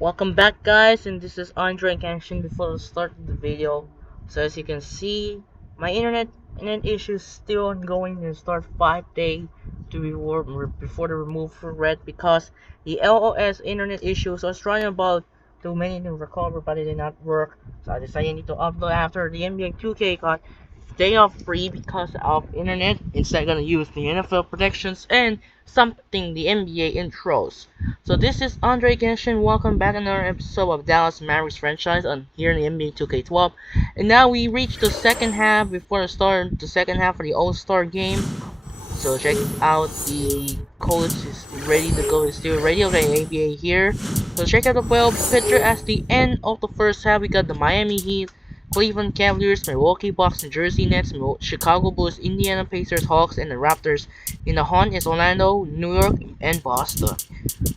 Welcome back, guys, and this is Andre and Kenshin. Before we start the video, so as you can see, my internet issue is still ongoing and start 5 days before the remove for red because the LOS internet issues. I was trying about too many to recover, but it did not work. So I decided I need to upload after the NBA 2K got day off free because of internet. Instead, gonna use the NFL predictions and something the NBA intros. So this is Andre Genshin. Welcome back to another episode of Dallas Mavericks franchise on here in the NBA 2K12. And now we reach the second half before the start the second half of the All-Star game. So check out the coach is ready to go. It's still ready. Okay, ABA here. So check out the 12 picture at the end of the first half. We got the Miami Heat, Cleveland Cavaliers, Milwaukee Bucks, New Jersey Nets, Chicago Bulls, Indiana Pacers, Hawks, and the Raptors. In the hunt is Orlando, New York, and Boston.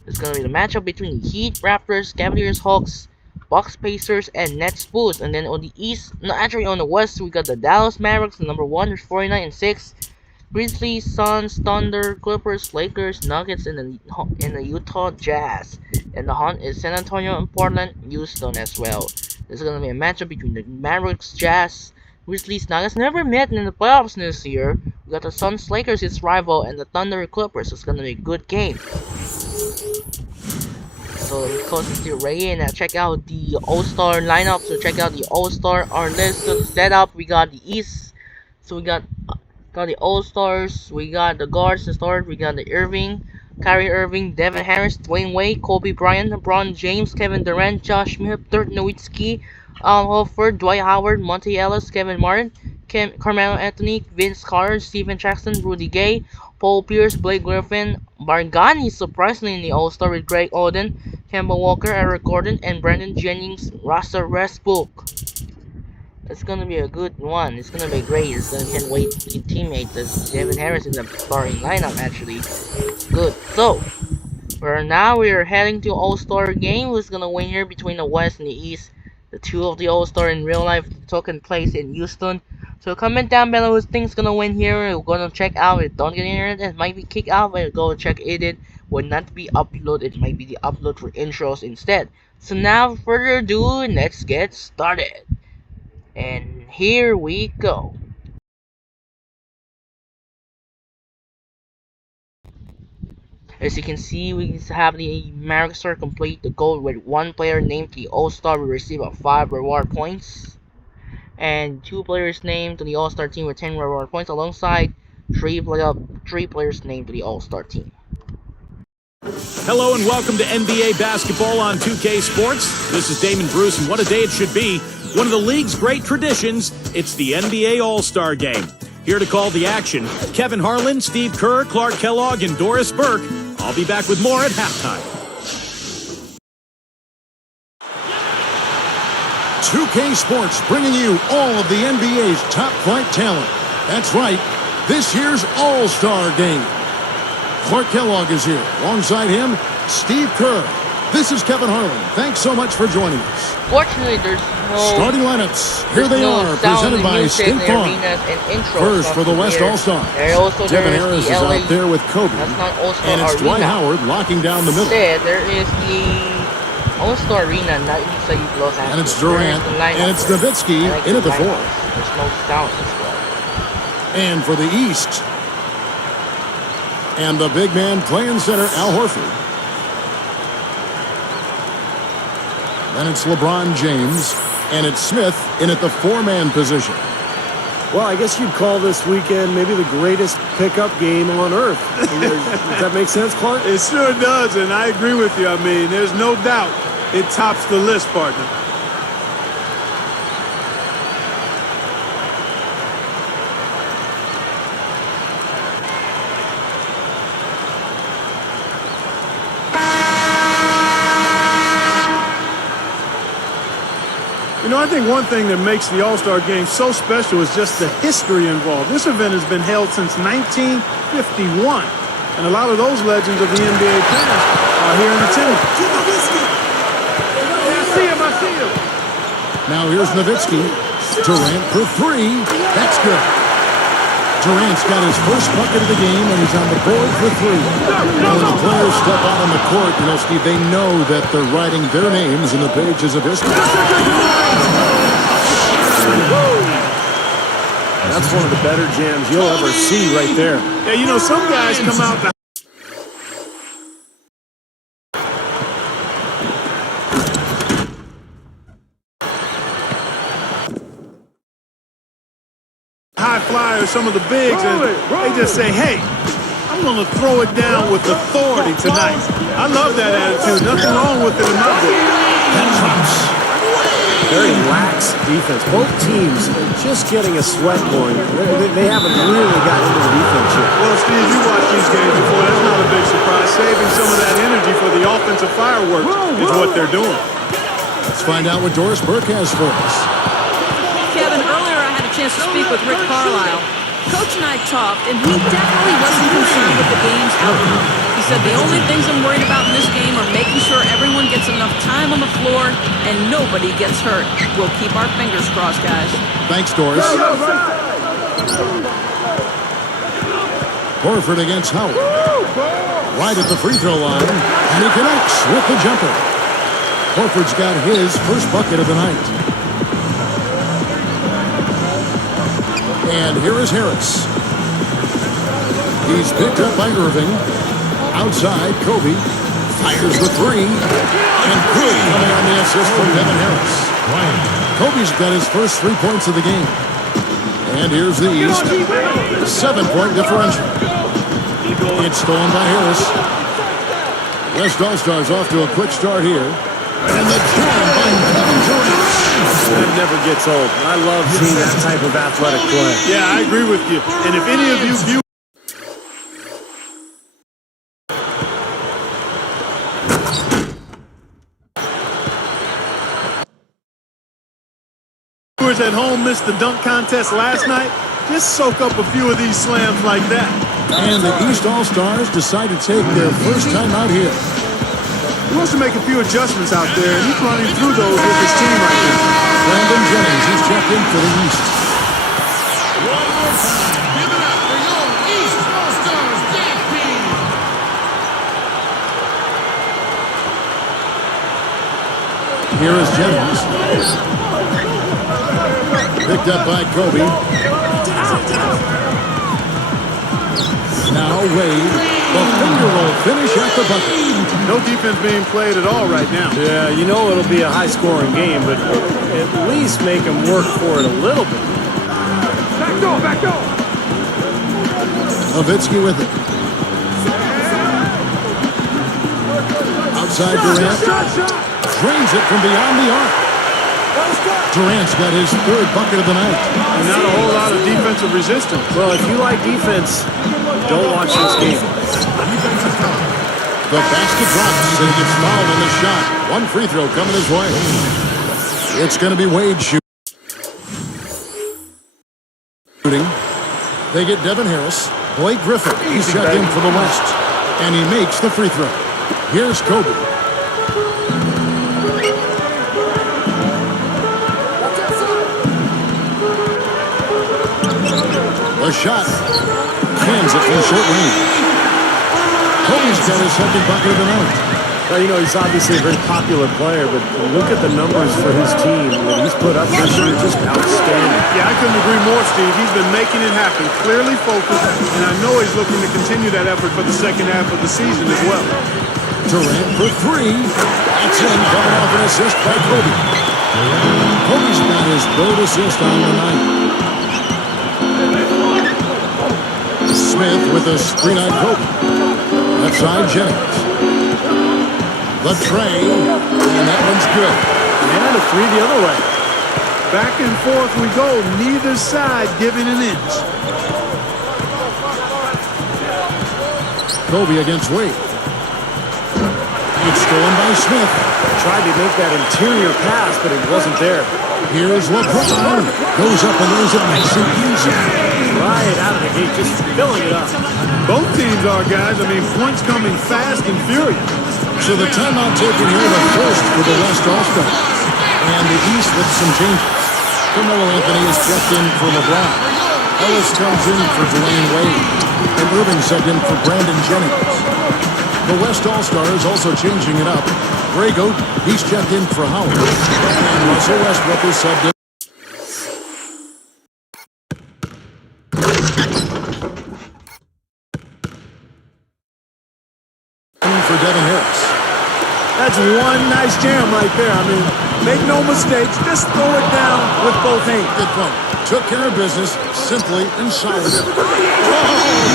It's gonna be the matchup between the Heat, Raptors, Cavaliers, Hawks, Bucks, Pacers, and Nets, Bulls. And then on the East, no, actually on the West, we got the Dallas Mavericks, number 1 with 49 and 6. Grizzlies, Suns, Thunder, Clippers, Lakers, Nuggets, and the Utah Jazz. And the hunt is San Antonio and Portland, Houston as well. This is gonna be a matchup between the Mavericks, Jazz, Grizzlies, Nuggets. Never met in the playoffs this year. We got the Suns, Lakers, its rival, and the Thunder, Clippers. It's gonna be a good game. So because it's still ready, and check out the All-Star lineup. So check out the All-Star our list set up. We got the East. So we got the All-Stars, we got the guards to start, we got the Irving, Kyrie Irving, Devin Harris, Dwayne Wade, Kobe Bryant, LeBron James, Kevin Durant, Josh Smith, Dirk Nowitzki, Al Horford, Dwight Howard, Monte Ellis, Kevin Martin, Carmelo Anthony, Vince Carter, Steven Jackson, Rudy Gay, Paul Pierce, Blake Griffin, Bargani surprisingly in the All-Star with Greg Oden, Kemba Walker, Eric Gordon, and Brandon Jennings, Russell Westbrook. It's gonna be a good one. It's gonna be great. Can't wait to teammate this Devin Harris in the starting lineup. Actually, good. So for now, we are heading to All-Star game. Who's gonna win here between the West and the East? The two of the All-Star in real life took place in Houston. So comment down below who thinks gonna win here. We're gonna check out. If don't get internet, it might be kicked out. But go check it. Will not be uploaded. It might be the upload for intros instead. So now, without further ado, let's get started. And here we go. As you can see, we have the Mavericks Star complete the goal with one player named the All-Star will receive 5 reward points. And 2 players named to the All-Star team with 10 reward points alongside 3 players named to the All-Star team. Hello and welcome to NBA basketball on 2K Sports. This is Damon Bruce, and what a day it should be. One of the league's great traditions, it's the NBA All-Star Game. Here to call the action, Kevin Harlan, Steve Kerr, Clark Kellogg, and Doris Burke. I'll be back with more at halftime. 2K Sports bringing you all of the NBA's top flight talent. That's right, this year's All-Star Game. Clark Kellogg is here. Alongside him, Steve Kerr. This is Kevin Harlan. Thanks so much for joining us. Fortunately, there's no starting lineups. Here they are, presented by State Farm. First for the West All-Star. Devin Harris is out there with Kobe. That's not All-Star and it's Arena. Dwight Howard locking down the middle. Instead, there is the All-Star Arena, not inside Los Angeles. And it's Durant, and it's Nowitzki in at the 4. There's no Stouts as well. And for the East, and the big man playing center, Al Horford. Then it's LeBron James, and it's Smith in at the 4-man position. Well, I guess you'd call this weekend maybe the greatest pickup game on earth. Does that make sense, Clark? It sure does, and I agree with you. I mean, there's no doubt it tops the list, partner. You know, I think one thing that makes the All-Star Game so special is just the history involved. This event has been held since 1951, and a lot of those legends of the NBA past are here in attendance. I see him. Now here's Nowitzki. Durant for 3. That's good. Durant's got his first bucket of the game, and he's on the board for 3. Now, when the players step out on the court, Steve, they know that they're writing their names in the pages of history. That's one of the better jams you'll ever see right there. Yeah, some guys come out to high flyers, some of the bigs, and they just say, hey, I'm going to throw it down with authority tonight. I love that attitude. Nothing wrong with it in my book. That drops. Very lax defense. Both teams just getting a sweat going. They haven't really gotten into the defense yet. Well, Steve, you watched these games before. That's not a big surprise. Saving some of that energy for the offensive fireworks is what they're doing. Let's find out what Doris Burke has for us. Kevin, earlier I had a chance to speak with Rick Carlisle. Coach and I talked, and he definitely wasn't concerned with the game's outcome. He said the only things I'm worried about in this game are making sure everyone gets enough time on the floor and nobody gets hurt. We'll keep our fingers crossed, guys. Thanks, Doris. Horford against Howard. Right at the free throw line, and he connects with the jumper. Horford's got his first bucket of the night. And here is Harris. He's picked up by Irving. Outside, Kobe fires the 3. And good coming on the assist from Devin Harris. Kobe's got his first 3 points of the game. And here's the East. 7-point differential. It's stolen by Harris. West All-Stars off to a quick start here. And the jam by Kevin Durant. That never gets old. I love seeing that type of athletic play. Yeah, I agree with you. And if any of you view viewers at home missed the dunk contest last night, just soak up a few of these slams like that. And the East All-Stars decide to take their first time out here. He wants to make a few adjustments out there, and he's running through those with his team right now. Brandon Jennings, he's checked in for the East. One more time, give it up for your East All-Stars Tag Team. Here is Jennings. Picked up by Kobe. Now Wade. The finger roll finish at the bucket. No defense being played at all right now. Yeah, it'll be a high-scoring game, but at least make them work for it a little bit. Back door. Nowitzki with it. Outside Durant. Drains it from beyond the arc. Durant's got his third bucket of the night. And not a whole lot of defensive resistance. Well, if you like defense, don't watch this game. The basket drops, and he gets fouled on the shot. One free throw coming his way. It's going to be Wade shooting. They get Devin Harris. Blake Griffin, he's checked in for the West. And he makes the free throw. Here's Kobe. A shot. Cans it from short range. Kobe's got his second bucket of the night. Well, he's obviously a very popular player, but look at the numbers for his team that he's put up this year. Just outstanding. Yeah, I couldn't agree more, Steve. He's been making it happen, clearly focused, and I know he's looking to continue that effort for the second half of the season as well. Durant for 3. That's in, coming off an assist by Kobe. Kobe's got his third assist on the night. Smith with a screen on Kobe. Left side, Jennings. The tray, and that one's good. And a 3 the other way. Back and forth we go, neither side giving an inch. Kobe against Wade. It's stolen by Smith. Tried to make that interior pass, but it wasn't there. Here's LeBron. Goes up and lays it nice and easy. Right out of the gate, just filling it up. Both teams are, guys. I mean, points coming fast and furious. So the timeout taken here, the first for the West All-Stars. And the East with some changes. Carmelo Anthony is checked in for LeBron. Ellis comes in for Dwayne Wade. And Irving subbed in for Brandon Jennings. The West All-Stars also changing it up. Greg Oden, he's checked in for Howard. And Russell Westbrook is subbed in. For Devin Harris. That's one nice jam right there. I mean, make no mistakes. Just throw it down with both hands. Good point. Took care of business simply and solidly. Oh,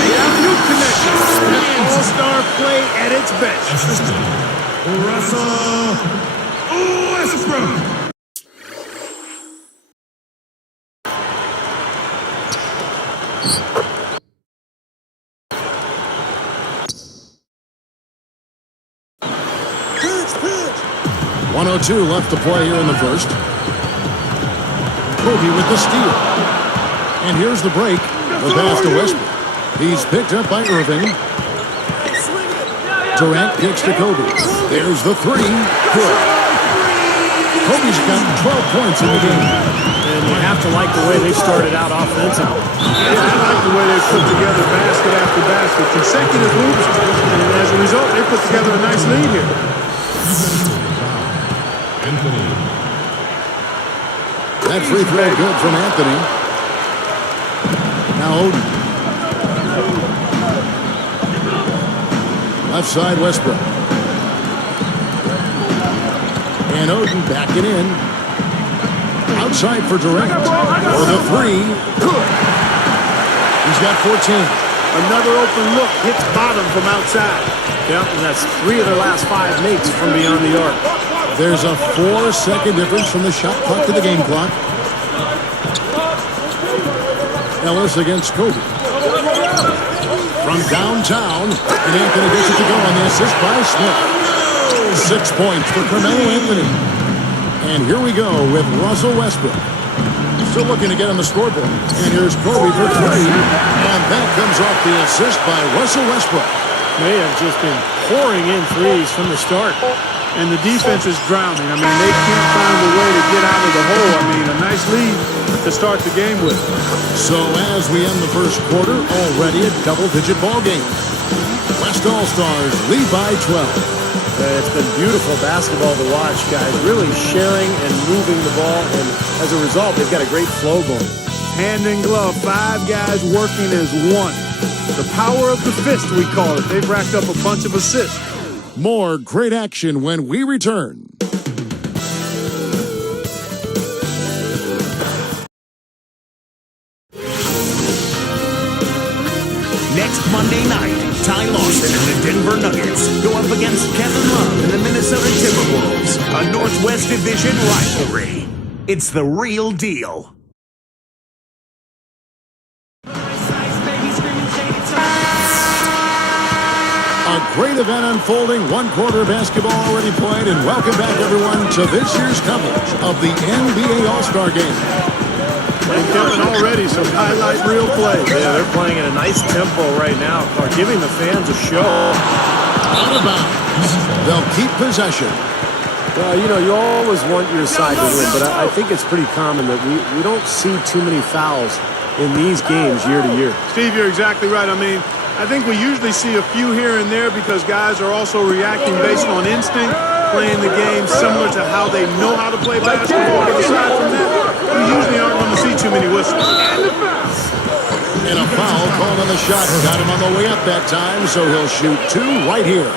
the alley-oop connection. That's all-star play at its best. Russell Westbrook. Pitch. 1:02 left to play here in the first. Kobe with the steal. And here's the break. The pass to Westbrook. He's picked up by Irving. Durant kicks to Kobe. There's the three. Good. Kobe's got 12 points in the game. And you have to like the way they started out offensively. Yeah, I like the way they put together basket after basket, consecutive hoops, and as a result, they put together a nice lead here. That free throw good from Anthony. Now Oden. Left side Westbrook. And Oden backing in. Outside for Durant. For the three. Good. He's got 14. Another open look, hits bottom from outside. Yep, and that's 3 of their last 5 makes from beyond the arc. There's a 4-second difference from the shot clock to the game clock. Ellis against Kobe. From downtown, and Anthony gets it to go on the assist by Smith. 6 points for Carmelo Anthony. And here we go with Russell Westbrook. Still looking to get on the scoreboard. And here's Kobe for 3. And that comes off the assist by Russell Westbrook. They have just been pouring in threes from the start. And the defense is drowning. I mean, they can't find a way to get out of the hole. I mean, a nice lead to start the game with. So as we end the first quarter, already a double-digit ball game. West All-Stars lead by 12. It's been beautiful basketball to watch, guys. Really sharing and moving the ball, and as a result, they've got a great flow going. Hand in glove, 5 guys working as one. The power of the fist, we call it. They've racked up a bunch of assists. More great action when we return. Next Monday night, Ty Lawson and the Denver Nuggets go up against Kevin Love and the Minnesota Timberwolves, a Northwest Division rivalry. It's the real deal. A great event unfolding, 1 quarter of basketball already played, and welcome back everyone to this year's coverage of the NBA All-Star Game. And Kevin, already some highlight reel play. Yeah, they're playing at a nice tempo right now, giving the fans a show. Out of bounds. They'll keep possession. Well, you know, you always want your side to win, but I think it's pretty common that we don't see too many fouls in these games year to year. Steve, you're exactly right. I mean, I think we usually see a few here and there because guys are also reacting based on instinct, playing the game similar to how they know how to play basketball. But aside from that, we usually aren't going to see too many whistles. And a foul called on the shot. Got him on the way up that time, so he'll shoot 2 right here.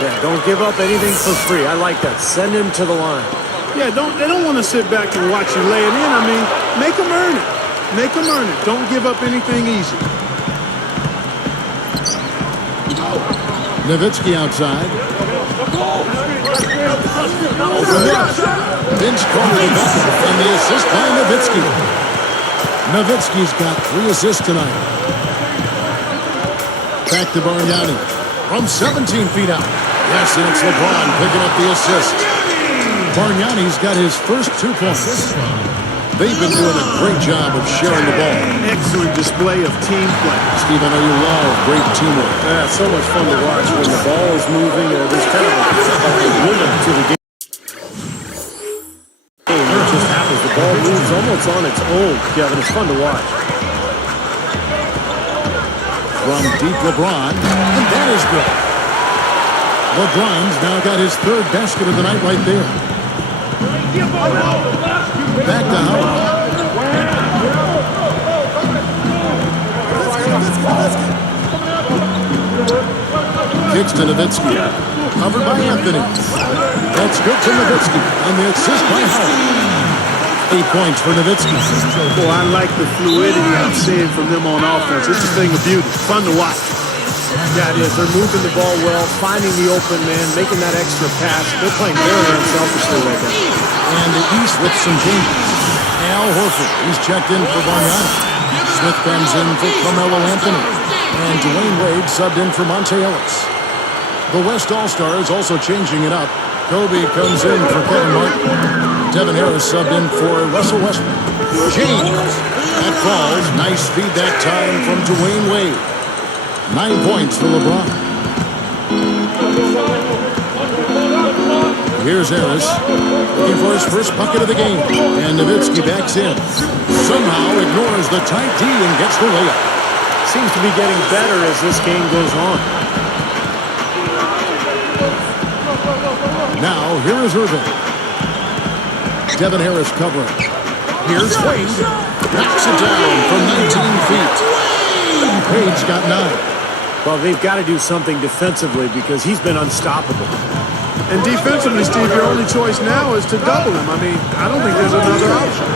Yeah, don't give up anything for free. I like that. Send him to the line. Yeah, they don't want to sit back and watch you lay it in. I mean, make them earn it. Make them earn it. Don't give up anything easy. Nowitzki outside. Vince Carter and the assist by Nowitzki. Nowitzki's got 3 assists tonight. Back to Bargnani from 17 feet out. Yes, and it's LeBron picking up the assist. Bargnani's got his first 2 points. They've been doing a great job of sharing the ball. Excellent display of team play. Steve, I know you love great teamwork. Yeah, it's so much fun to watch when the ball is moving. There's kind of a rhythm to the game. It just happens. The ball moves almost almost on its own, Kevin. It's fun to watch. From deep, LeBron, and that is good. LeBron's now got his third basket of the night right there. Back to Howard. Kicks to Nowitzki. Covered by Anthony. That's good to Nowitzki. And the assist by Howard. 8 points for Nowitzki. Boy, I like the fluidity I'm seeing from them on offense. It's a thing of beauty. Fun to watch. Yeah, it is. They're moving the ball well, finding the open man, making that extra pass. They're playing very unselfishly right now. And the East with some changes. Al Horford, he's checked in for Bargnani. Smith comes in for Carmelo Anthony. And Dwayne Wade subbed in for Monte Ellis. The West All-Stars also changing it up. Kobe comes in for Kevin Martin. Devin Harris subbed in for Russell Westbrook. James, that falls. Nice feed that time from Dwayne Wade. 9 points for LeBron. Here's Harris, looking for his first bucket of the game. And Nowitzki backs in. Somehow ignores the tight D and gets the layup. Seems to be getting better as this game goes on. Now, here is Irving. Devin Harris covering. Here's Wade. Knocks it down from 19 feet. Page got 9. Well, they've got to do something defensively because he's been unstoppable. And defensively, Steve, your only choice now is to double him. I mean, I don't think there's another option.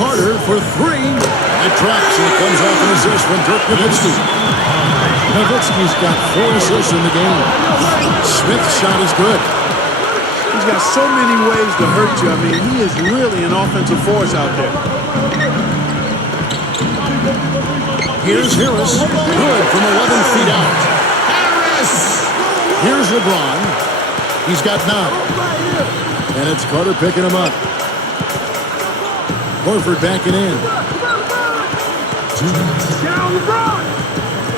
Carter for 3. It drops and it comes off an assist from Dirk Nowitzki. Nowitzki's got 4 assists in the game. Smith's shot is good. He's got so many ways to hurt you. I mean, he is really an offensive force out there. Here's Harris. Good from 11 feet out. Here's LeBron. He's got 9. And it's Carter picking him up. Horford backing in.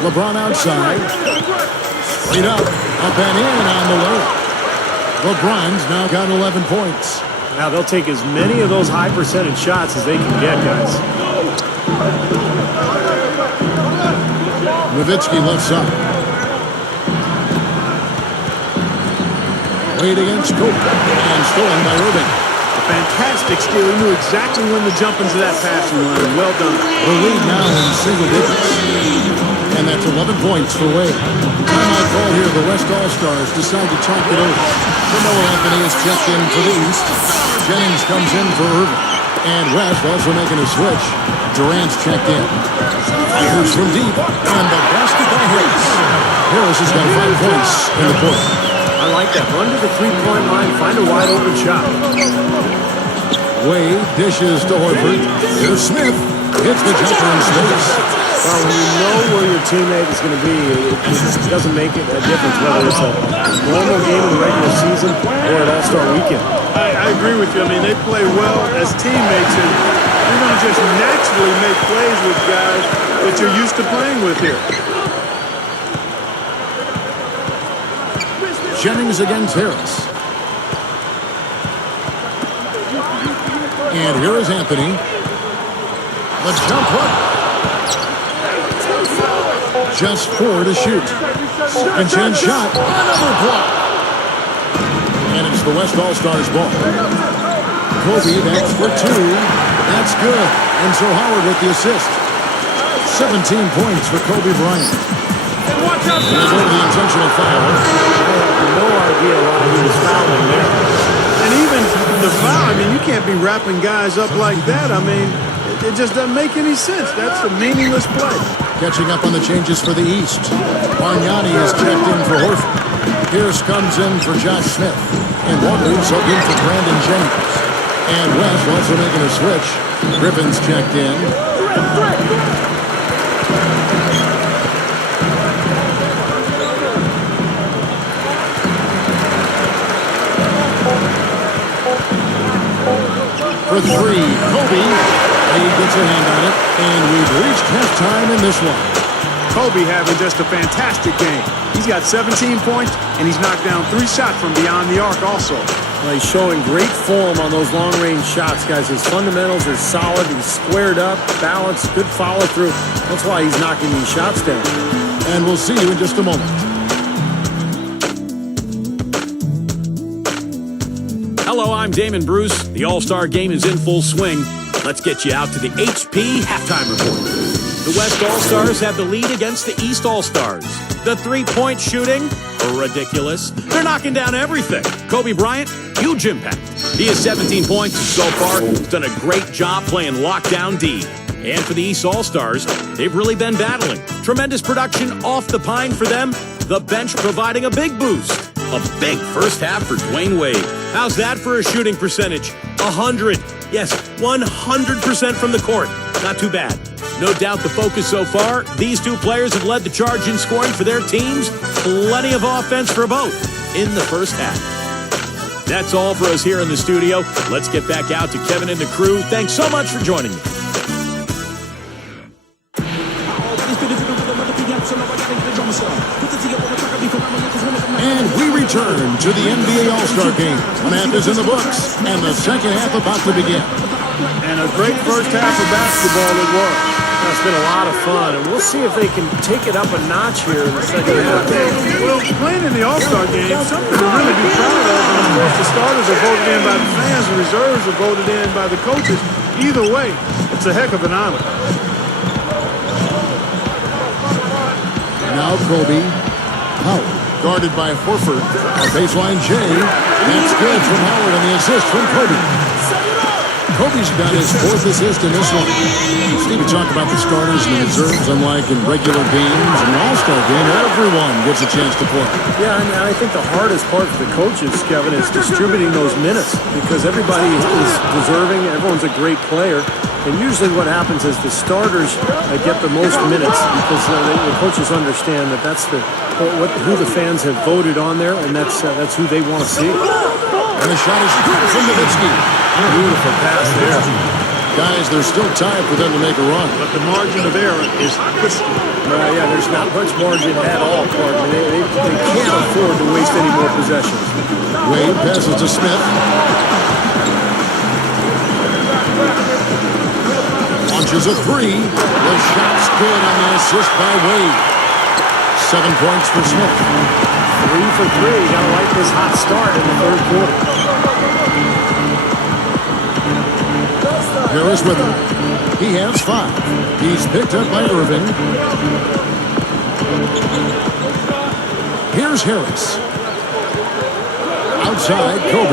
LeBron outside. Straight up and in on the low. LeBron's now got 11 points. Now they'll take as many of those high percentage shots as they can get, guys. Nowitzki left side. Wade against Kobe. And stolen by Irving. A fantastic steal. He knew exactly when to jump into that passing lane. Well done. The lead now in single digits. And that's 11 points for Wade. Timeout call here. The West All-Stars decide to talk it over. Carmelo Anthony is checked in for the East. Jennings comes in for Irving. And West also making a switch. Durant's checked in. Fires from deep. And the basket by Harris. Harris has got 5 points in the quarter. I like that. Run to the three-point line. Find a wide-open shot. Wade dishes to Horford. Here's Smith. Hits the jumper in space. Well, when you know where your teammate is going to be, it doesn't make it a difference whether it's a normal game in the regular season or an All-Star weekend. I agree with you. I mean, they play well as teammates, and you're going to just naturally make plays with guys that you're used to playing with here. Jennings against Harris. And here is Anthony. The jump hook. Just 4 to shoot. And Chen shot. Another block. And it's the West All-Stars ball. Kobe, that's for 2. That's good. And so Howard with the assist. 17 points for Kobe Bryant. Watch out! And over the intentional foul. No idea why he was fouling there. And even the foul, I mean, you can't be wrapping guys up like that. I mean, it just doesn't make any sense. That's a meaningless play. Catching up on the changes for the East. Bargnani is checked in for Horford. Pierce comes in for Josh Smith. And Walker's up in for Brandon Jennings. And West also making a switch. Griffin's checked in. For 3, Kobe. He gets a hand on it, and we've reached halftime in this one. Kobe having just a fantastic game. He's got 17 points, and he's knocked down 3 shots from beyond the arc also. Well, he's showing great form on those long-range shots, guys. His fundamentals are solid. He's squared up, balanced, good follow-through. That's why he's knocking these shots down. And we'll see you in just a moment. Hello, I'm Damon Bruce. The All-Star Game is in full swing. Let's get you out to the HP halftime report. The West All-Stars have the lead against the East All-Stars. The three-point shooting, ridiculous. They're knocking down everything. Kobe Bryant, huge impact. He has 17 points so far. He's done a great job playing lockdown D. And for the East All-Stars, they've really been battling. Tremendous production off the pine for them. The bench providing a big boost. A big first half for Dwayne Wade. How's that for a shooting percentage? 100. Yes, 100% from the court. Not too bad. No doubt the focus so far, these two players have led the charge in scoring for their teams. Plenty of offense for both in the first half. That's all for us here in the studio. Let's get back out to Kevin and the crew. Thanks so much for joining me. And we return to the NBA All-Star Game. One half is in the books, and the second half about to begin. And a great first half of basketball it was. It's been a lot of fun, and we'll see if they can take it up a notch here in the second half. Well, playing in the All-Star Game, something to really be proud of. And of course, the starters are voted in by the fans, the reserves are voted in by the coaches. Either way, it's a heck of an honor. Now Kobe. Howard, guarded by Horford. A baseline J. That's good from Howard, and the assist from Kobe. Kobe's got his fourth assist in this one. Steve, we talk about the starters and the reserves, unlike in regular games. In an All-Star game, everyone gets a chance to play. Yeah, and I think the hardest part for the coaches, Kevin, is distributing those minutes because everybody is deserving. Everyone's a great player. And usually what happens is the starters get the most minutes because the coaches understand that that's who the fans have voted on there, and that's who they want to see. And the shot is good from Nowitzki. Beautiful pass there. Guys, there's still time for them to make a run. But the margin of error is crystal. Yeah, there's not much margin at all, Carter. They can't afford to waste any more possessions. Wade passes to Smith. Launches a three. The shot's good on the assist by Wade. 7 points for Smith. 3 for 3. You gotta like this hot start in the third quarter. Harris with him. He has 5. He's picked up by Irving. Here's Harris. Outside, Kobe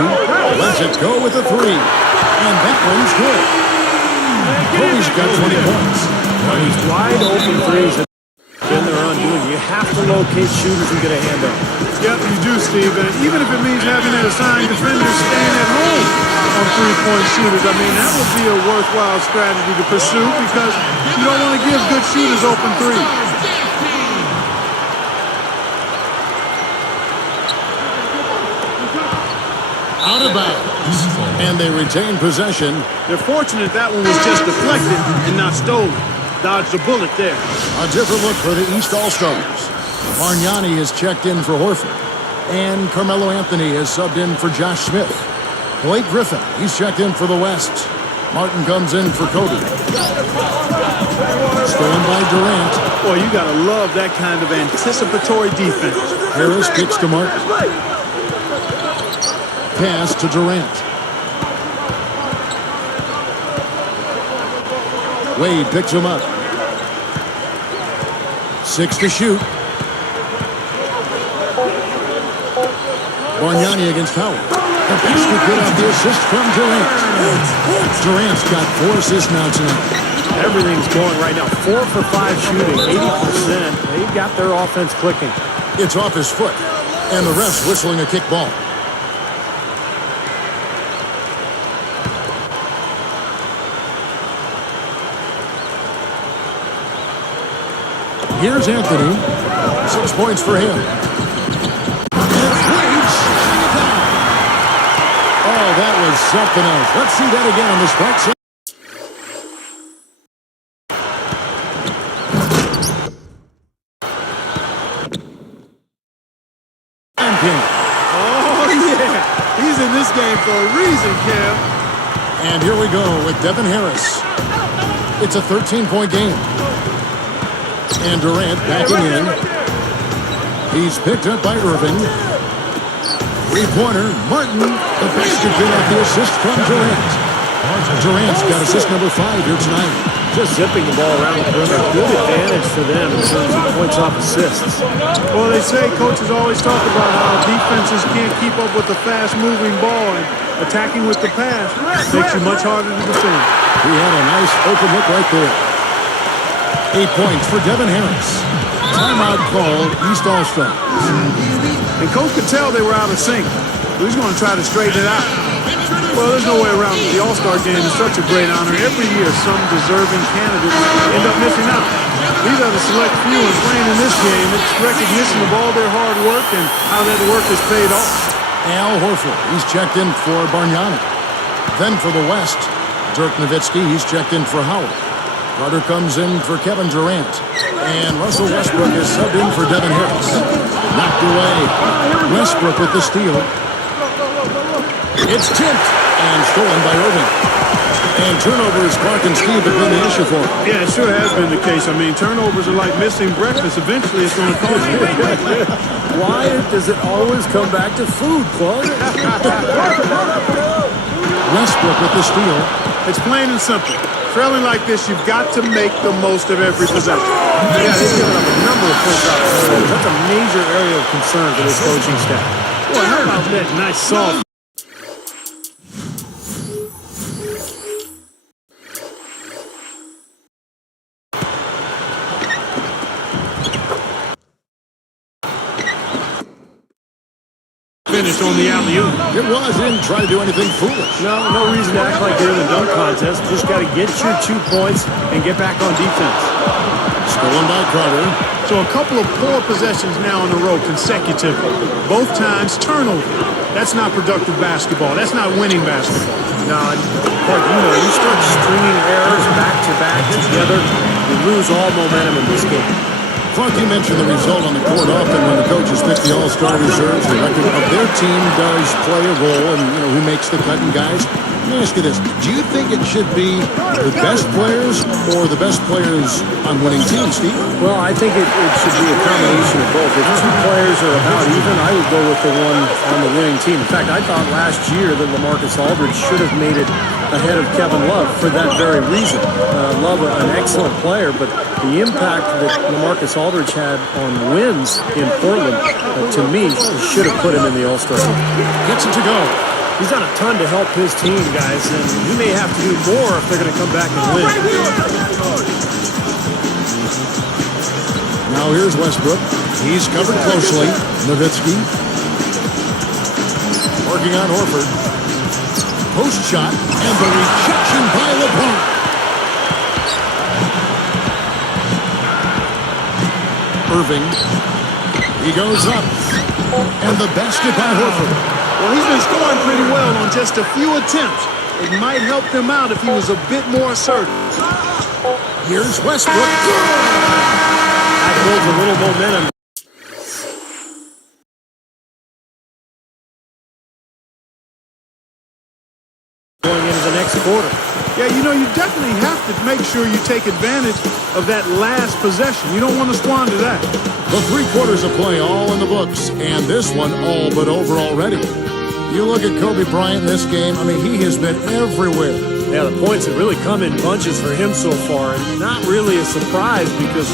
lets it go with a 3. And that one's good. Kobe's got 20 points. These wide open threes have been their undoing. You have to locate shooters who get a hand up. Yep, you do, Steve. And even if it means having an assigned defender staying at home on three-point shooters, I mean, that would be a worthwhile strategy to pursue because you don't want to give good shooters open threes. Out of bounds. And they retain possession. They're fortunate that one was just deflected and not stolen. Dodged a bullet there. A different look for the East All-Stars. Bargnani is checked in for Horford. And Carmelo Anthony is subbed in for Josh Smith. Blake Griffin, he's checked in for the West. Martin comes in for Kobe. Stolen by Durant. Boy, you got to love that kind of anticipatory defense. Harris kicks to Martin. Pass to Durant. Wade picks him up. 6 to shoot. Bargnani against Howard. The basket good off the assist from Durant. Durant's got 4 assists now tonight. Everything's going right now. 4 for 5 shooting, 80%. They got their offense clicking. It's off his foot, and the ref's whistling a kick ball. Here's Anthony. 6 points for him. And it's Wade shutting it down. Oh, that was something else. Let's see that again on the start. Oh, yeah. He's He's in this game for a reason, Kev. And here we go with Devin Harris. It's a 13-point game. And Durant backing in. He's picked up by Irving. Three-pointer, Martin. The basket good off the assist from Durant. Durant's got assist number 5 here tonight. Just zipping the ball around the perimeter. Good advantage for them in terms of points off assists. Well, they say coaches always talk about how defenses can't keep up with the fast-moving ball, and attacking with the pass makes you much harder to defend. He had a nice open look right there. 8 points for Devin Harris. Timeout called East All-Stars. And coach could tell they were out of sync. He's going to try to straighten it out. Well, there's no way around it. The All-Star game is such a great honor. Every year, some deserving candidates end up missing out. These are the select few, and playing in this game, it's recognition of all their hard work and how that work is paid off. Al Horford, he's checked in for Bargnani. Then for the West, Dirk Nowitzki, he's checked in for Howard. Carter comes in for Kevin Durant. And Russell Westbrook is subbed in for Devin Harris. Knocked away. Westbrook with the steal. It's tipped and stolen by Irving. And turnovers, Clark and Steve, have been the issue for him. Yeah, it sure has been the case. I mean, turnovers are like missing breakfast. Eventually, it's going to cost you. Why does it always come back to food, Clark? Westbrook with the steal. It's plain and simple. Trailing like this, you've got to make the most of every possession. Yeah, they've given up a number of points opportunities. That's a major area of concern for this coaching staff. Boy, how about that nice soft? Finished on the alley-oop. It was. He didn't try to do anything foolish. No reason to act like you're in the dunk contest. Just got to get your 2 points and get back on defense. Stolen by Carter. So a couple of poor possessions now in a row consecutively. Both times turnover. That's not productive basketball. That's not winning basketball. No, Clark, you start stringing errors back-to-back together, you lose all momentum in this game. Clark, you mentioned the result on the court often when the coaches pick the All-Star reserves. The record of their team does play a role in, who makes the cut and guys. Let me ask you this. Do you think it should be the best players or the best players on winning teams, Steve? Well, I think it should be a combination of both. If 2 players are about even, I would go with the one on the winning team. In fact, I thought last year that LaMarcus Aldridge should have made it ahead of Kevin Love for that very reason. Love, an excellent player, but the impact that LaMarcus Aldridge had on wins in Portland, to me, should have put him in the All-Star game. Gets it to go. He's done a ton to help his team, guys, and he may have to do more if they're going to come back and win. Now here's Westbrook. He's covered closely. Nowitzki. Working on Horford. Post shot, and the rejection by LeBron. Irving. He goes up. And the basket by Horford. Well, he's been scoring pretty well on just a few attempts. It might help him out if he was a bit more assertive. Here's Westbrook. That builds a little momentum. Going into the next quarter. Yeah, you definitely have to make sure you take advantage of that last possession. You don't want to squander that. The 3 quarters of play all in the books, and this one all but over already. You look at Kobe Bryant in this game, he has been everywhere. Yeah, the points have really come in bunches for him so far, and not really a surprise because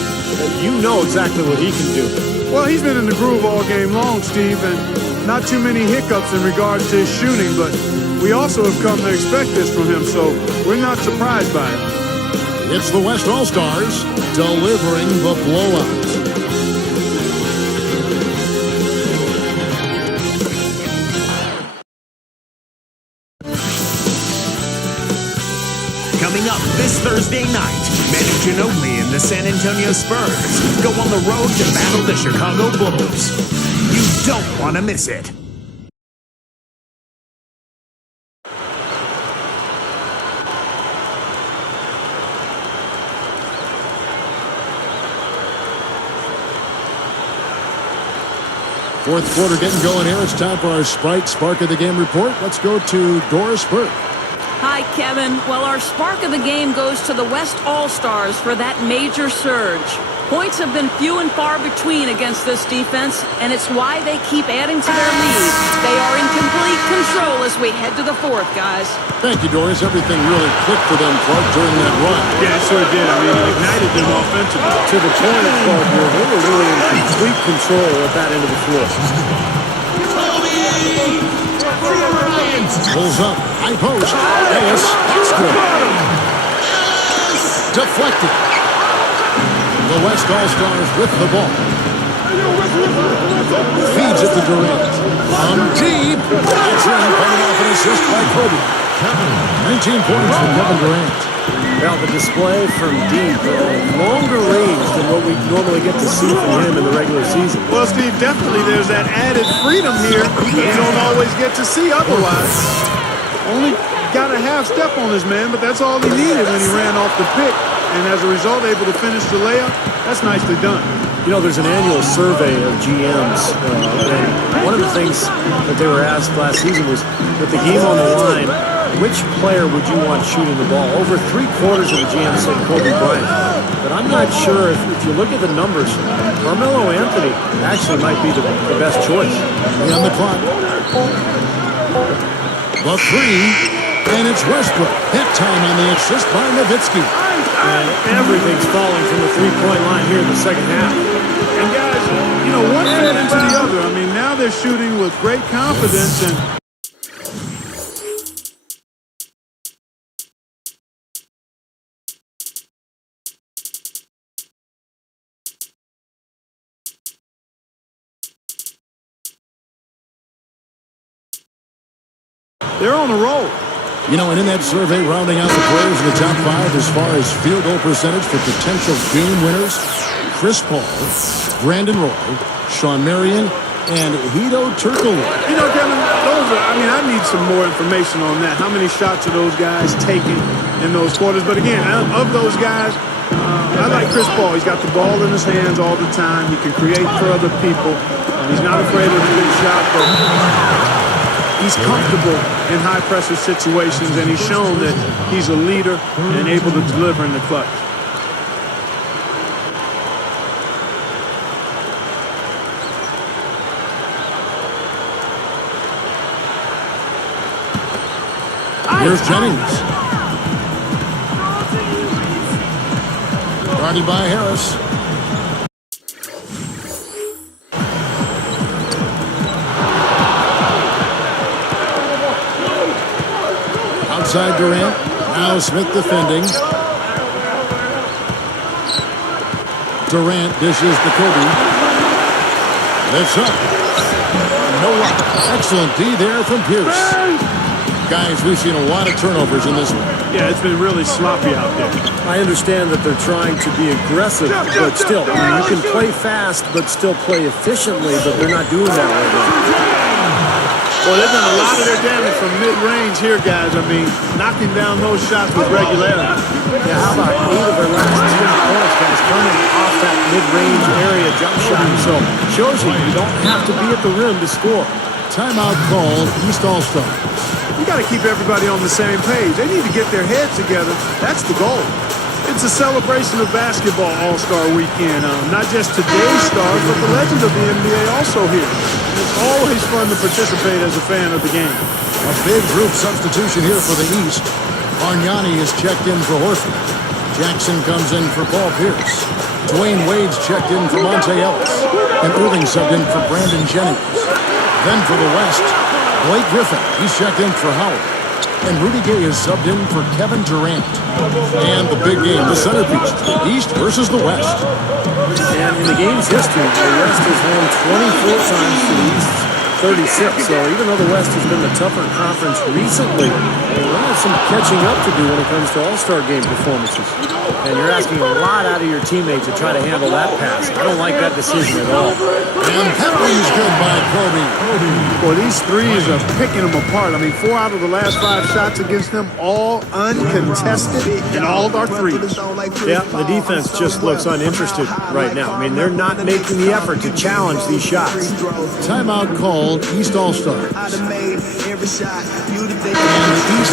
you know exactly what he can do. Well, he's been in the groove all game long, Steve, and not too many hiccups in regards to his shooting, but we also have come to expect this from him, so we're not surprised by it. It's the West All-Stars delivering the blowout. Coming up this Thursday night, Manu Ginobili and the San Antonio Spurs go on the road to battle the Chicago Bulls. You don't want to miss it. Fourth quarter getting going here. It's time for our Sprite Spark of the Game report. Let's go to Doris Burke. Hi, Kevin. Well, our spark of the game goes to the West All-Stars for that major surge. Points have been few and far between against this defense, and it's why they keep adding to their lead. They are in complete control as we head to the fourth, guys. Thank you, Doris. Everything really clicked for them, Clark, during that run. Yeah, it sure did. I mean, it ignited them offensively. To the point, Clark, where they were really in complete control at that end of the floor. Pulls up. High post. Yes, that's good. Deflected. The West All-Stars with the ball. Feeds it to Durant. From deep. That's in. Coming off an assist by Kobe. 19 points for Kevin Durant. Now the display from deep, longer range than what we normally get to see from him in the regular season. Well, Steve, definitely there's that added freedom here you don't always get to see otherwise. Only got a half step on his man, but that's all he needed when he ran off the pick. And as a result, able to finish the layup. That's nicely done. You know, there's an annual survey of GMs, and one of the things that they were asked last season was, with the game on the line, which player would you want shooting the ball? Over 3/4 of the GMs said Kobe Bryant. But I'm not sure if you look at the numbers, Carmelo Anthony actually might be the best choice. On the clock. The three, and it's Westbrook. Hit time on the assist by Nowitzki. And everything's falling from the three-point line here in the second half. And guys, you know, one fed into the other. I mean, now they're shooting with great confidence and they're on a roll. You know, and in that survey, rounding out the players in the top 5 as far as field goal percentage for potential game winners, Chris Paul, Brandon Roy, Shawn Marion, and Hedo Turkoglu. You know, Kevin, I need some more information on that. How many shots are those guys taking in those quarters? But again, of those guys, I like Chris Paul. He's got the ball in his hands all the time. He can create for other people. He's not afraid of a big shot, but he's comfortable in high-pressure situations, and he's shown that he's a leader and able to deliver in the clutch. Here's Jennings. Guarded by Harris. Outside Durant. Now Smith defending. Durant dishes to Kobe. Lifts up. No luck. Excellent D there from Pierce. Guys, we've seen a lot of turnovers in this one. Yeah, it's been really sloppy out there. I understand that they're trying to be aggressive, but still, I mean, you can play fast but still play efficiently, but they're not doing that right now. Well, they've done a lot of their damage from mid-range here, guys. I mean, knocking down those shots with regularity. Yeah, how about 8 of their last 10 points, guys, coming off that mid-range area jump shot. So, shows you don't have to be at the rim to score. Timeout called, East All-Stars. You got to keep everybody on the same page. They need to get their heads together. That's the goal. It's a celebration of basketball All-Star Weekend. Not just today's stars, but the legends of the NBA also here. And it's always fun to participate as a fan of the game. A big group substitution here for the East. Bargnani is checked in for Horford. Jackson comes in for Paul Pierce. Dwayne Wade's checked in for Monte Ellis. And Irving subbed in for Brandon Jennings. Then for the West, Blake Griffin, he's checked in for Howard. And Rudy Gay is subbed in for Kevin Durant. And the big game, the centerpiece, the East versus the West. And in the game's history, the West has won 24 times to the East 36. So even though the West has been the tougher conference recently, they have some catching up to do when it comes to All-Star game performances. And you're asking a lot out of your teammate to try to handle that pass. I don't like that decision at all. And that one's good by Kobe. Boy, these threes are picking them apart. I mean, 4 out of the last 5 shots against them, all uncontested, and all are threes. Yeah, the defense just looks uninterested right now. I mean, they're not making the effort to challenge these shots. Timeout called East All-Stars. And East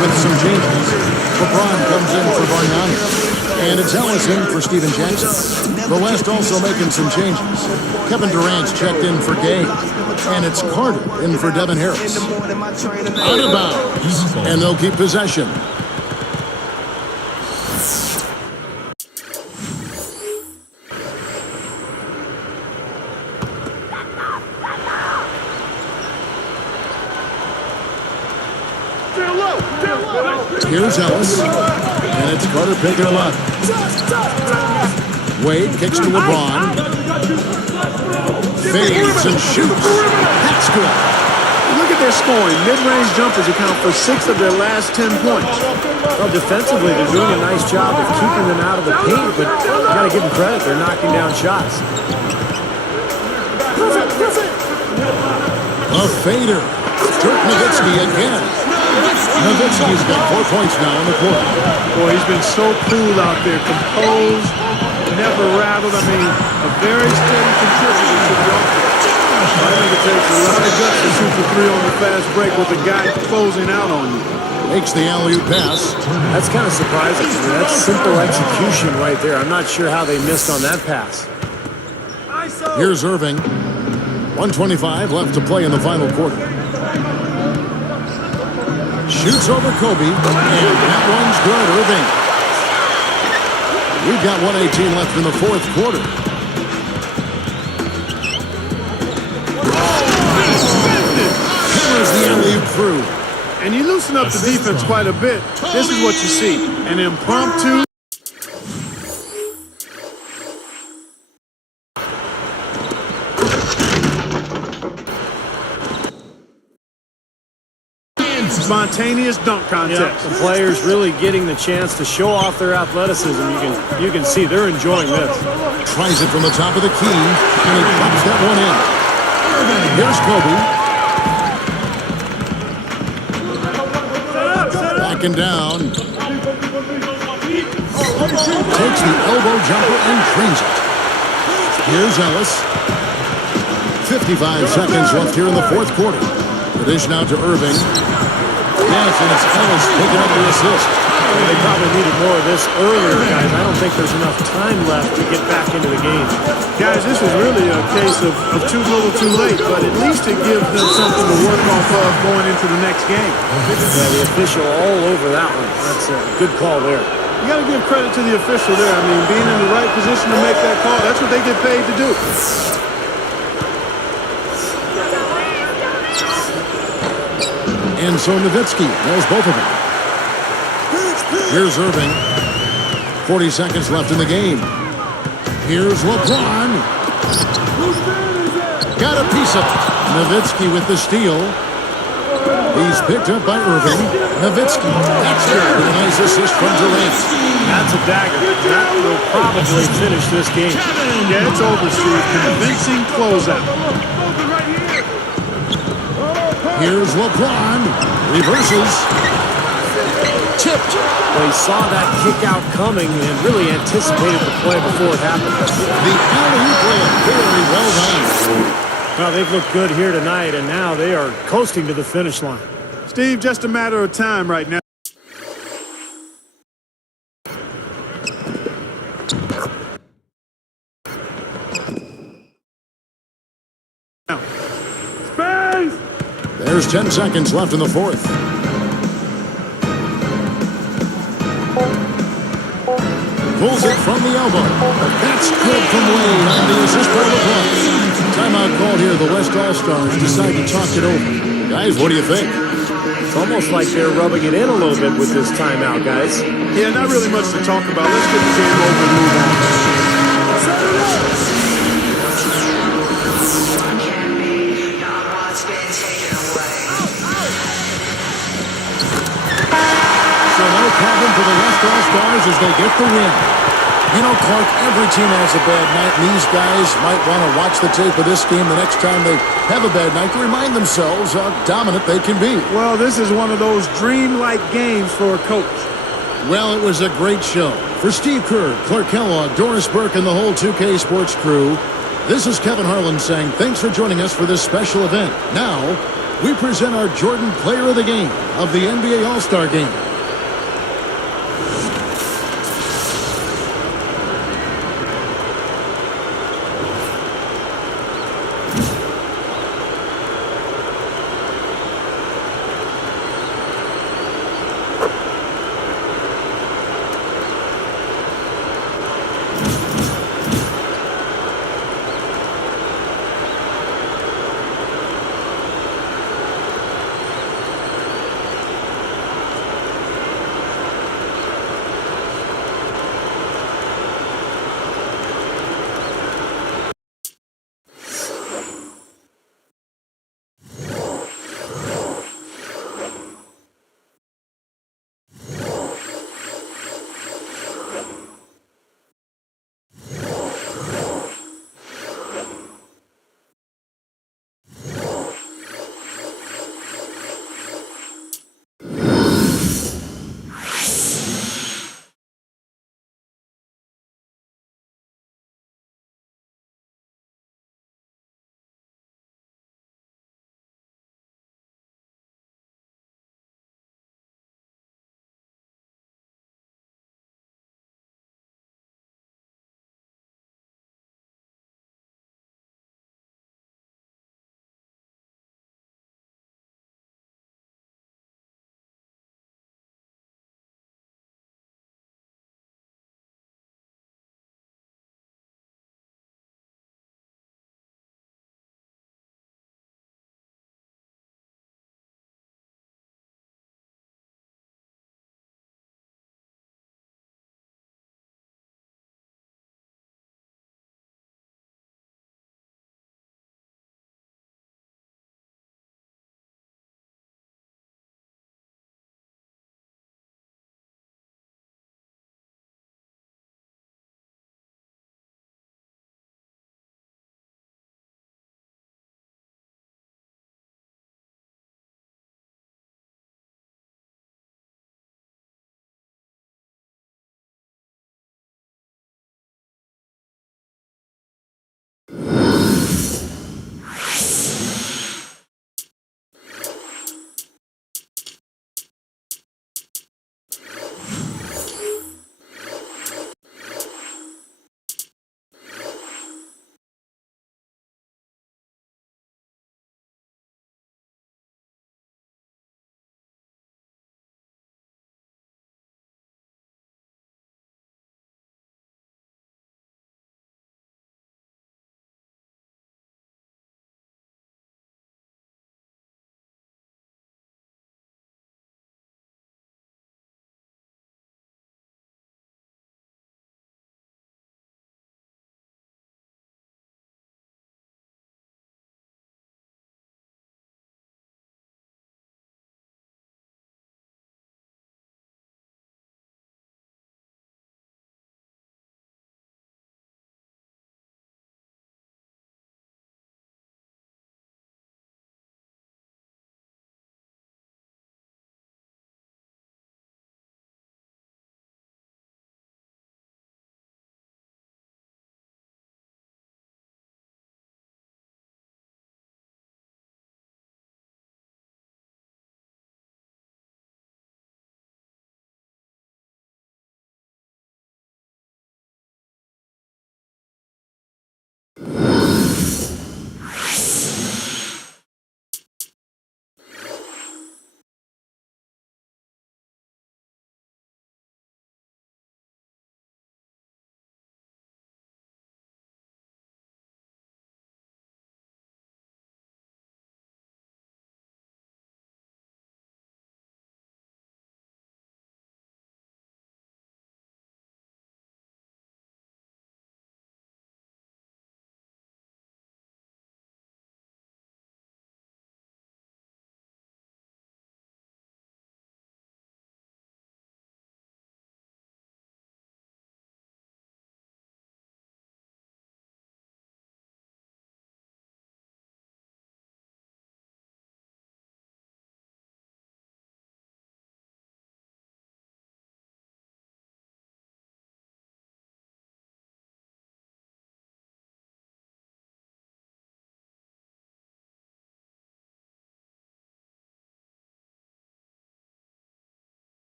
with some changes. LeBron comes in for Bargnani. And it's Ellis in for Steven Jackson. The West also making some changes. Kevin Durant's checked in for Gay. And it's Carter in for Devin Harris. Out of bounds. And they'll keep possession. Here's Ellis, and it's Carter picking him up. Wade kicks to LeBron. Fades and shoots. That's good. Look at their scoring. Mid-range jumpers account for 6 of their last 10 points. Well, defensively, they're doing a nice job of keeping them out of the paint, but you got to give them credit. They're knocking down shots. A fader. Dirk Nowitzki again. Nowitzki's got 4 points now in the quarter. Boy, he's been so cool out there, composed, never rattled. I mean, a very steady contributor to the offense. I think it takes a lot of guts to shoot the 3 on the fast break with a guy closing out on you. Makes the alley-oop pass. That's kind of surprising. I mean, that's simple execution right there. I'm not sure how they missed on that pass. Here's Irving. 1:25 left to play in the final quarter. Shoots over Kobe, and that one's good, Irving. We've got 1:18 left in the 4th quarter. Hammers the alley-oop through. And you loosen up the defense quite a bit. This is what you see, an impromptu. Spontaneous dunk contest. Yeah, the players really getting the chance to show off their athleticism. You can see they're enjoying this. Tries it from the top of the key, and he pops that one in. Here's Kobe. Backing down. Takes the elbow jumper and trains it. Here's Ellis. 55 seconds left here in the 4th quarter. The dish now to Irving. Yes, and it's Ellis picking up the assist. They probably needed more of this earlier, guys. I don't think there's enough time left to get back into the game. Guys, this is really a case of too little too late, but at least it gives them something to work off of going into the next game. Yeah, the official all over that one. That's a good call there. You got to give credit to the official there. I mean, being in the right position to make that call, that's what they get paid to do. And so Nowitzki knows both of them. Here's Irving. 40 seconds left in the game. Here's LeBron. Got a piece of it. Nowitzki with the steal. He's picked up by Irving. Nowitzki. That's good. A nice assist from Durant. That's a dagger. That will probably finish this game. Yeah, it's over, Steve. Convincing closeout. Here's LeBron. Reverses. Tipped. Well, he saw that kick out coming and really anticipated the play before it happened. The alley-oop layup. Very well done. Well, they've looked good here tonight, and now they are coasting to the finish line. Steve, just a matter of time right now. There's 10 seconds left in the 4th. Pulls it from the elbow. That's good from Wade on the assist by LeBron. Timeout called here. The West All-Stars decide to talk it over. Guys, what do you think? It's almost like they're rubbing it in a little bit with this timeout, guys. Yeah, not really much to talk about. Let's get the game over and move on. So no problem for the West All-Stars as they get the win. You know, Clark, every team has a bad night, and these guys might want to watch the tape of this game the next time they have a bad night to remind themselves how dominant they can be. Well, this is one of those dreamlike games for a coach. Well, it was a great show. For Steve Kerr, Clark Kellogg, Doris Burke, and the whole 2K Sports crew, this is Kevin Harlan saying thanks for joining us for this special event. Now, we present our Jordan Player of the Game of the NBA All-Star Game.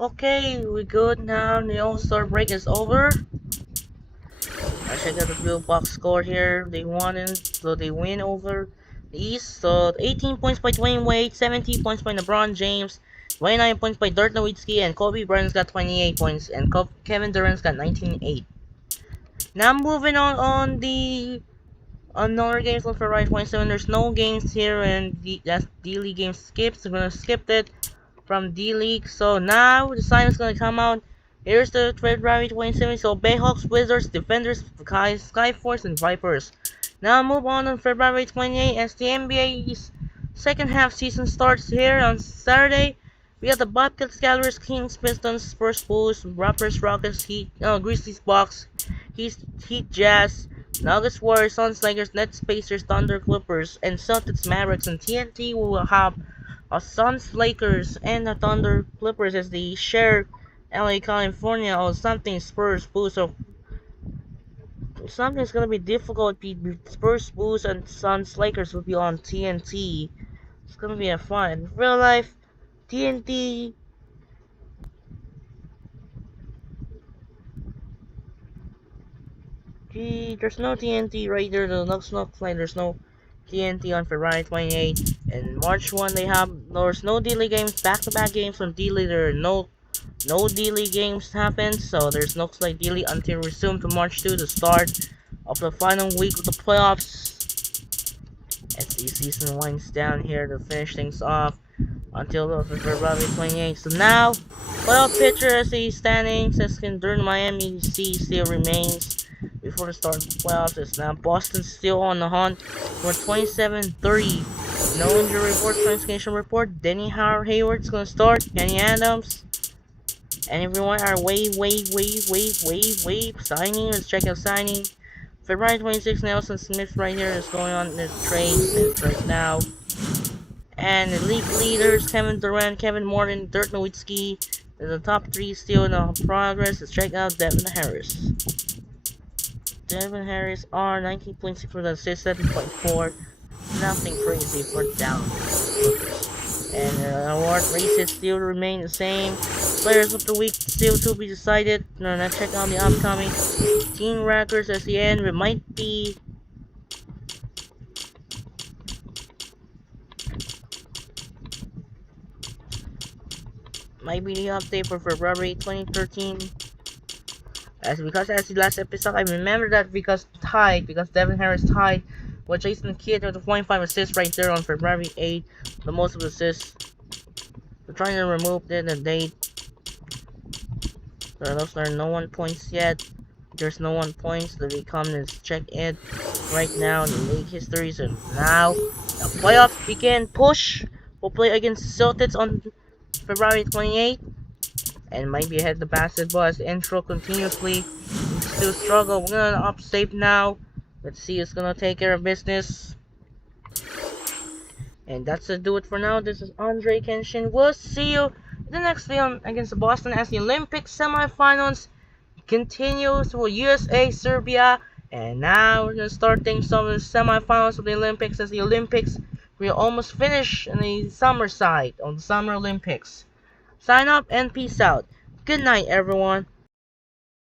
Okay, we good now. The All-Star break is over. I check out the blue box score here. They won, so they win over the East. So 18 points by Dwayne Wade, 17 points by LeBron James, 29 points by Dirk Nowitzki, and Kobe Bryant's got 28 points, and Kevin Durant's got 19-8. Now moving on the another games on February 27. There's no games here, and that's D-League game skips. I'm gonna skip it from D-League. So now the sign is gonna come out. Here's the February 27. So Bayhawks, Wizards, Defenders, Skyforce, and Vipers. Now move on February 28 as the NBA's second half season starts here on Saturday. We got the Bobcats, Cavaliers, Kings, Pistons, Spurs, Bulls, Raptors, Rockets, Grizzlies, Bucks, Heat, Jazz, Nuggets, Warriors, Suns, Lakers, Nets, Pacers, Thunder, Clippers, and Celtics, Mavericks, and TNT will have a Suns, Lakers, and the Thunder, Clippers as they share LA, California, or something Spurs, Bulls, so something's gonna be difficult. Spurs, Bulls, and Suns, Lakers will be on TNT. It's gonna be a fun. In real life, TNT. Gee, there's no TNT right there. There's no TNT on February 28. And March 1, there's no D-League games, back-to-back games from D-League. There are no D-League games happen, so there's no like D-League until resumed to March 2, the start of the final week of the playoffs. As the season winds down here to finish things off until February 28. So now, playoff picture as the standings as during Miami C still remains before the start of the playoffs. Is now Boston still on the hunt for 27-30. No injury report, transmission report. Denny Hayward's gonna start. Kenny Adams. And everyone are wave signing. Let's check out signing. February 26th, Nelson Smith right here is going on the trade right now. And the league leaders, Kevin Durant, Kevin Morton, Dirk Nowitzki. The top three still in progress. Let's check out Devin Harris. Devin Harris are 19.6 for the assist, 7.4. Nothing crazy for down. And the award races still remain the same. Players of the week still to be decided. Let's check out the upcoming team records at the end. It might be the update for February 2013. Because as the last episode, I remember that because Devin Harris tied with Jason Kidd with the 0.5 assists right there on February 8th, the most of assists. We're trying to remove the date. There are no 1 points yet. There's no 1 points. The become is check it right now in the league history. So now the playoffs begin. Push will play against the Celtics on February 28th. And might be ahead the basketball as the intro continuously. We still struggle. We're gonna up safe now. Let's see who's gonna take care of business. And that's to do it for now. This is Andre Kenshin. We'll see you in the next film against Boston as the Olympics semifinals continues for USA, Serbia. And now we're gonna start things on the semifinals of the Olympics as the Olympics will almost finish in the summer side on the Summer Olympics. Sign up and peace out. Good night, everyone.